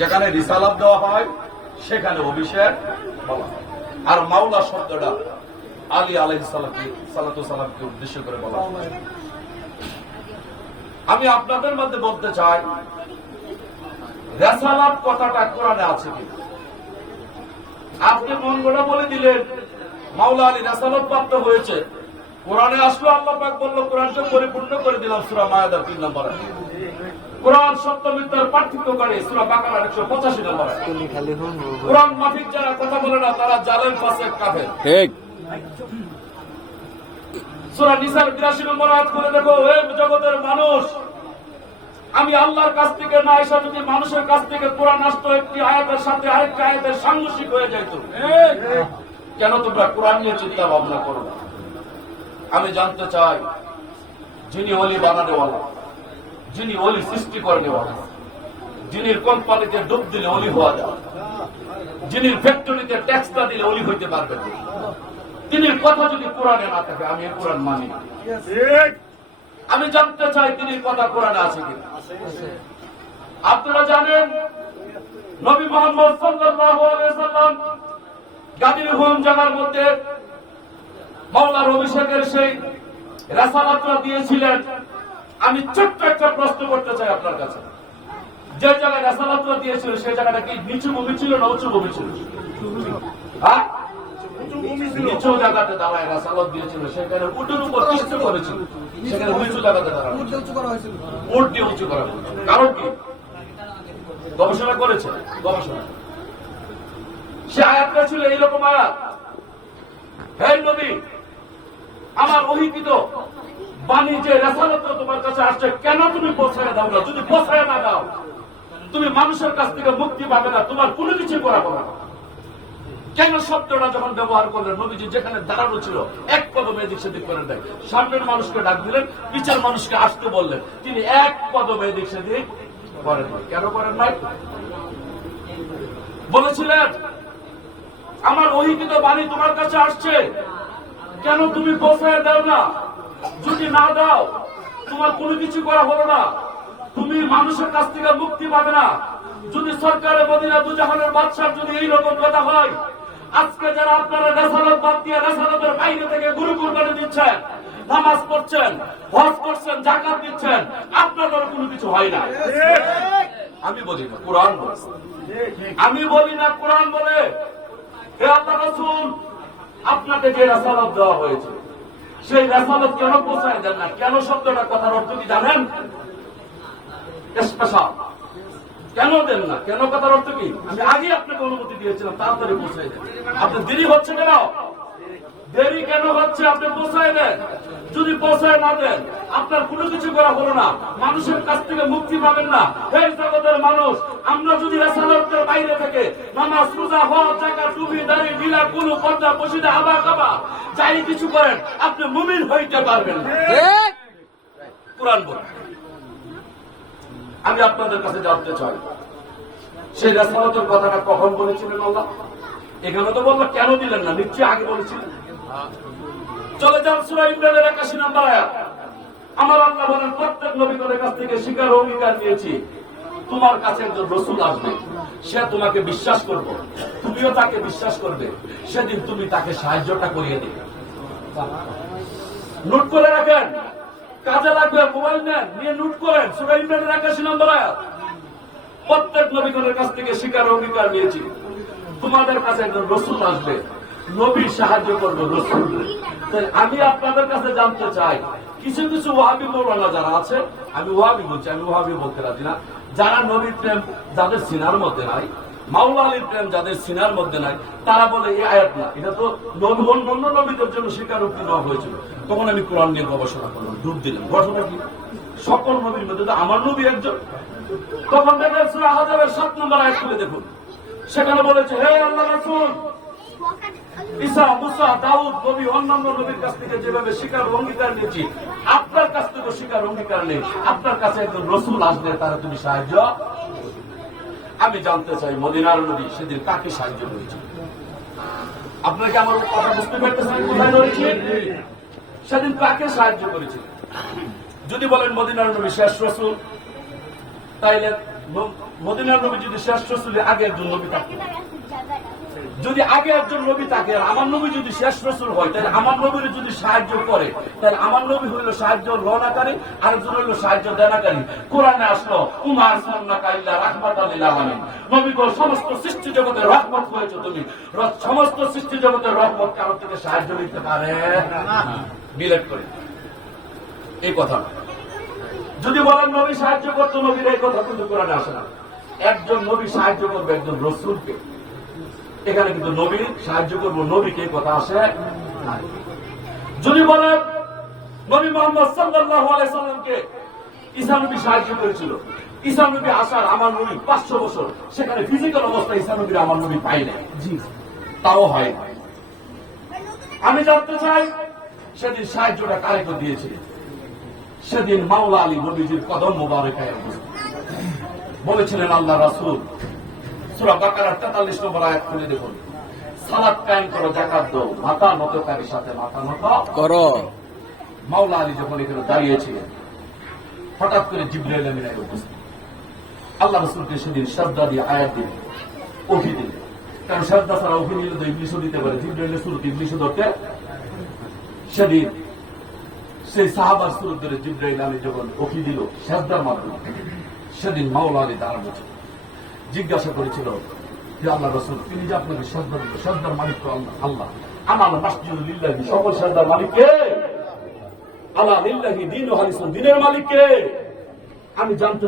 যেখানে রিসালাত দেওয়া হয়, সেখানে অভিষেক বলা হয়। আর মাওলা শব্দটা আলী আলহ সালাতু সালামকে উদ্দেশ্য করে বলা হয়। আমি আপনাদের মধ্যে বলতে চাই রেসালাত কথাটা কোরআনে আছে কি আপনি মন গড়া বলে দিলেন, মাওলা আলী রেসালাত প্রাপ্ত হয়েছে? কোরআনে আসলো আল্লাহ পাক বলল কোরআনকে পরিপূর্ণ করে দিলাম সূরা মায়াদার তিন নম্বরে কোরআন সত্য মিথ্যার পার্থক্য করে সূরা বাকারার একশো পঁচাশি নম্বরে কোরআন মাফিক যারা কথা বলে না তারা ফাসেক কাফের। ঠিক। সূরা নিসার 82 নম্বর আয়াত করে দেখো হে জগতের মানুষ আমি আল্লাহর কাছ থেকে না এসে যদি মানুষের কাছ থেকে কোরআন আসতো একটি আয়াতের সাথে আরেকটি আয়াতের সাংঘর্ষিক হয়ে যাইত। কেন তোমরা কোরআন নিয়ে চিন্তা ভাবনা করো না? আমি জানতে চাই যিনি অলি বানানেওয়ালা যিনি অলি সৃষ্টি করেনেওয়ালা যিনি কোম্পানিতে ডুব দিলে অলি হওয়া যায় যিনি ফ্যাক্টরিতে ট্যাক্স না দিলে অলি হইতে পারবে তিনি কথা যদি কোরআনে না থাকে আমি এই কোরআন মানি আমি জানতে চাই তিনি কথা কোরআনে আছে কিনা। আপনারা জানেন নবী মোহাম্মদ সাল্লাল্লাহু আলাইহি সাল্লাম গাদির হুম জায়গার মধ্যে মাওলার অভিষেকের সেই রাসালাতটা দিয়েছিলেন। আমি ছোট্ট একটা প্রশ্ন করতে চাই আপনার কাছে। যে জায়গায় রাসালাতটা দিয়েছিল সেই জায়গাটা কি নিচু ভূমি ছিল না উঁচু ভূমি ছিল? হ্যাঁ? নিচু জায়গাতে দাঁড়ায় রাসালত দিয়েছিল সেখানে উটের উপর কষ্ট করেছিল। সেখানে নিচু জায়গাতে দাঁড়ানো উট দিয়ে উঁচু করা হয়েছে। কারণ কি? গবেষণা করেছে গবেষণা। সে আয়াতটা ছিল এইরকম আয়াত। হে নবী আমার অহিত বাণী যে রেসালত তোমার কাছে আসছে, কেন তুমি পৌঁছায় দাও না? যদি পৌঁছায় না দাও, তুমি মানুষের কাছ থেকে মুক্তি পাবে না, তোমার কোনো কিছু করা হবে না। কেন শব্দটা যখন ব্যবহার করলেন নবীজি, যেখানে দাঁড়ানো ছিল, এক কদম এদিক সেদিক করে দেয়। সামনের মানুষকে ডাক দিলেন পিছের মানুষকে আসতে বললেন। তিনি এক কদম এদিক সেদিক করেন নাই। কেন করেন নাই? বলেছিলেন, আমার অহিত বাণী তোমার কাছে আসছে। কেন তুমি পৌঁছায় দাও না? যদি না দাও তোমার কোনো কিছু করা হলো না। তুমি মানুষের কাছ থেকে মুক্তি পাবে না। যদি সরকারের মদিনা দুজাহানের বাদশার যদি এইরকম কথা হয় আজকে যারা আপনারা রেসালত বাদ দিয়ে রেসালতের বাইরে থেকে গুরু কুরবানি দিচ্ছেন নামাজ পড়ছেন হজ করছেন জাকাত দিচ্ছেন আপনাদের কোনো কিছু হয় না। আমি বলি না কোরআন বলে। আমি বলি না কোরআন বলে। হে আল্লাহ রাসূল আপনাকে যে রেসালত দেওয়া হয়েছে, সেই রেসালত কেন পৌঁছায় দেন না? কেন শব্দটা কথার অর্থ কি জানেন? স্পেশাল। কেন দেন না? কেন কথার অর্থ কি? আমি আগে আপনাকে অনুমতি দিয়েছিলাম, তাড়াতাড়ি পৌঁছায় দেন। আপনি দেরি হচ্ছে কেন? দেরি কেন হচ্ছে? আপনি পৌঁছায় দেন। যদি পৌঁছায় না দেন আপনার কোনো কিছু করা হলো না। মানুষের কাছ থেকে মুক্তি পাবেন না। এই জগতের মানুষ আমরা যদি রেসালতের বাইরে থেকে নামাজ রোজা হওয়া জায়গা টুপি দাড়ি নীলা কোনো পর্দা বসিদা আবা কাবা যাই কিছু করেন আপনি মুমিন হইতে পারবেন না। কোরআন বলে। আমি আপনাদের কাছে জানতে চাই সেই রেসালতের কথাটা কখন বলেছিলেন আল্লাহ? এখানে তো বলল কেন দিলেন না? নিশ্চয়ই আগে বলেছিলেন। চলে যান সুরা ইমরানের একাশি নাম্বার আয়াত। আমার আল্লাহ বলেন, প্রত্যেক নবীদের কাছ থেকে স্বীকার অঙ্গীকার নিয়েছি। তোমার কাছে একজন রসুল আসবে। সে তোমাকে বিশ্বাস করবে। তুমিও তাকে বিশ্বাস করবে। সেদিন তুমি তাকে সাহায্যটা করিয়ে দিবে। নোট করে রাখেন। কাজে লাগবে মোবাইল নেন, নিয়ে নোট করেন। সুরা ইমরানের একাশি নম্বর আয়াত। প্রত্যেক নবীগণের কাছ থেকে স্বীকার অঙ্গীকার নিয়েছি। তোমাদের কাছে একজন রসুল আসবে। নবী সাহায্য করবে রসুল আমি আপনাদের কাছে জানতে চাই। কিছু কিছু ওয়াহাবি মৌলানা যারা আছে, আমি ওয়াহাবি বলছি, আমি ওয়াহাবি বলতে রাজি না। যারা নবীর প্রেম যাদের সিনার মধ্যে নাই মাওলা আলীর প্রেম যাদের সিনার মধ্যে নাই, তারা বলে এই আয়াত না। এটা তো অন্য নবীদের জন্য স্বীকারোক্তি নেওয়া হয়েছিল। তখন আমি কোরআন নিয়ে গবেষণা করলাম, ডুব দিলাম। ঘটনা কি? সকল নবীর মধ্যে তো আমার নবী একজন। তখন দেখেন সুরা হাজারের সাত নম্বর আয়াত খুলে দেখুন। সেখানে বলেছে, হে আল্লাহ রাসূল ঈসা, মুসা, দাউদ, নবী, অন্যান্য নবীর কাছ থেকে যেভাবে ও অঙ্গীকার নিয়েছি, আপনার কাছ থেকে ও অঙ্গীকার নেই। আপনার কাছে একজন রসুল আসবে তারা তুমি সাহায্য। আমি জানতে চাই, মদিনার নবী সেদিন কাকে সাহায্য করেছে আপনাকে আমার কথা বুঝতে পারতেছেন কোথায় রয়েছে? সেদিন কাকে সাহায্য করেছে যদি বলেন মদিনার নবী শেষ রসুল, তাইলে মদিনার নবী যদি শেষ রসুলের আগে একজন নবী থাকে যদি আগে একজন নবী থাকে আমার নবী যদি শেষ রসুল হয়, তাহলে আমার নবীর যদি সাহায্য করে, তাহলে আমার নবী হইল সাহায্য রনাকারী আরেকজন হইল সাহায্য দেনাকারী। কোরআনে আসলো, উমার সান্না কাইল্লা রাহমাত আলামিন। নবী গো, সমস্ত সৃষ্টি জগতের রহমত হয়েছে তুমি। সমস্ত সৃষ্টি জগতের রহমত কারও থেকে সাহায্য নিতে পারে? বিলেট করে। এই কথা। যদি বলেন নবী সাহায্য করতো, নবীর এই কথা কিন্তু কোরআনে আসে না। একজন নবী সাহায্য করবে একজন রসুলকে। এখানে কিন্তু নবী সাহায্য করব নবীকে কথা আসে না। যদি বলেন নবী মোহাম্মদ আলাইসাল্লামকে ঈসা নবী সাহায্য করেছিল। ঈসা নবী আসার আমার নবী পাঁচশো বছর। সেখানে ফিজিক্যাল অবস্থা ঈসা নবীর আমার নবী পাই নাই। জি। তাও হয় আমি জানতে চাই সেদিন সাহায্যটা কারেক্ট দিয়েছে? সেদিন মাওলা আলী নবীজির কদম মোবারকায় বলেছিলেন আল্লাহ রাসূল সূরা বাকারার 43 নম্বর আয়াত খুলে দেখুন। সালাত কায়েম করো যাকাত দাও মাথা নতকারীর সাথে মাথা নত করো। মাওলা আলী যখন এখানে দাঁড়িয়েছিলেন হঠাৎ করে জিব্রাইল আমিন আগে উপস্থিত। আল্লাহ রাসূলকে সেদিন শ্রদ্ধা দিয়ে আয়াত দিলেন ওহি দিলেন। কারণ শ্রদ্ধা ছাড়া ওহি নিলে তো ইংলিশও দিতে পারে জিব্রাইলের শুরুতে ইংলিশও ধরতে সেদিন সেই সাহাবার সুরত ধরে জিব্রাইল আলী যখন ওকি দিল শ্রদ্ধার মাধ্যমে সেদিন মাওলা আলী দাঁড়ানো ছিল জিজ্ঞাসা করেছিল যে আল্লাহ রসুল, তিনি যে আপনাকে সর্দার সর্দার মালিক আল্লাহ। আমার মাসজিদুল লিল্লাহি, সকল সর্দার মালিককে। আল্লাহ লিল্লাহি দিন ও দিনের মালিককে। আমি জানতে